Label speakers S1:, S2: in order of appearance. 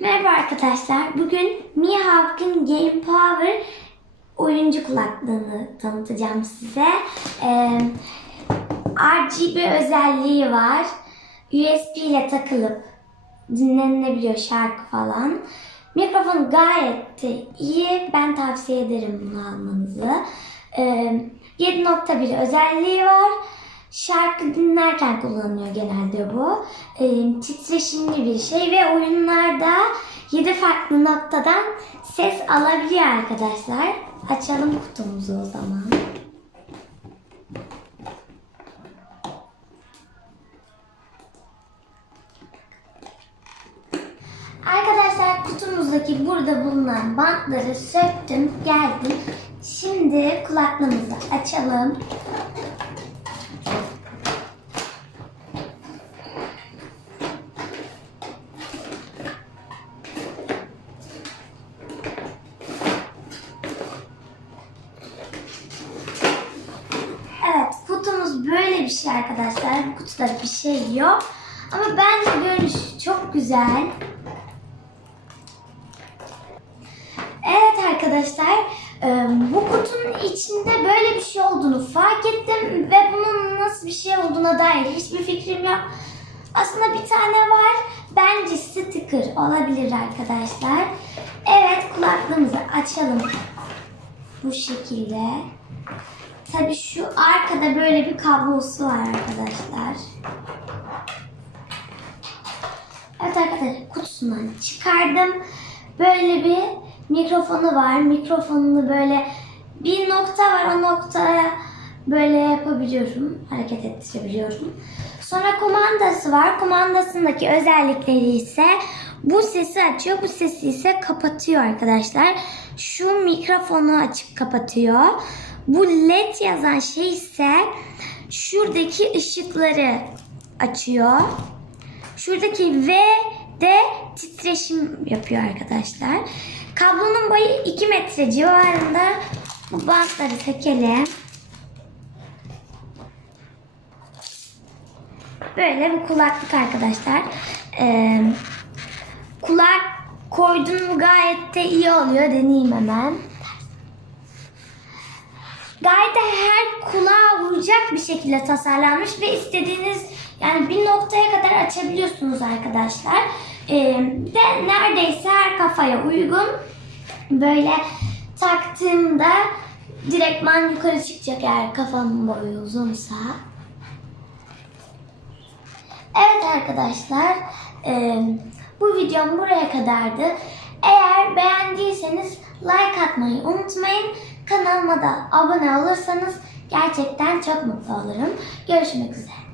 S1: Merhaba arkadaşlar. Bugün Mi Hawk'ın Game Power oyuncu kulaklığını tanıtacağım size. Ee, RGB özelliği var. USB ile takılıp dinlenilebiliyor şarkı falan. Mikrofon gayet iyi. Ben tavsiye ederim bunu almanızı. Ee, 7.1 özelliği var. Şarkı dinlerken kullanılıyor genelde bu. Ee, titreşimli bir şey ve oyunlarda 7 farklı noktadan ses alabiliyor arkadaşlar. Açalım kutumuzu o zaman. Arkadaşlar kutumuzdaki burada bulunan bantları söktüm, geldim. Şimdi kulaklığımızı açalım. Evet kutumuz böyle bir şey arkadaşlar. Kutuda bir şey yok. Ama bence görünüşü çok güzel. Evet arkadaşlar e, bu kutunun içinde böyle bir şey olduğunu fark ettim ve bunun nasıl bir şey olduğuna dair hiçbir fikrim yok. Aslında bir tane var. Bence sticker olabilir arkadaşlar. Evet kulaklığımızı açalım. Bu şekilde. Tabii şu arkada böyle bir kablosu var arkadaşlar. Evet arkadaşlar kutusundan çıkardım. Böyle bir mikrofonu var. Mikrofonunu böyle bir nokta var. O noktaya böyle yapabiliyorum. Hareket ettirebiliyorum. Sonra kumandası var. Kumandasındaki özellikleri ise bu sesi açıyor. Bu sesi ise kapatıyor arkadaşlar. Şu mikrofonu açıp kapatıyor. Bu led yazan şey ise şuradaki ışıkları açıyor. Şuradaki V de titreşim yapıyor arkadaşlar. Kablonun boyu 2 metre civarında. Bu bantları tekelim. Böyle bir kulaklık arkadaşlar. Ee, kulak koydum gayet de iyi oluyor. Deneyeyim hemen. Gayet her kulağa vuracak bir şekilde tasarlanmış ve istediğiniz yani bir noktaya kadar açabiliyorsunuz arkadaşlar. Ee, de neredeyse her kafaya uygun. Böyle taktığımda direktman yukarı çıkacak eğer kafamın boyu uzunsa. Evet arkadaşlar, e, bu videom buraya kadardı. Eğer beğendiyseniz like atmayı unutmayın. Kanalıma da abone olursanız gerçekten çok mutlu olurum. Görüşmek üzere.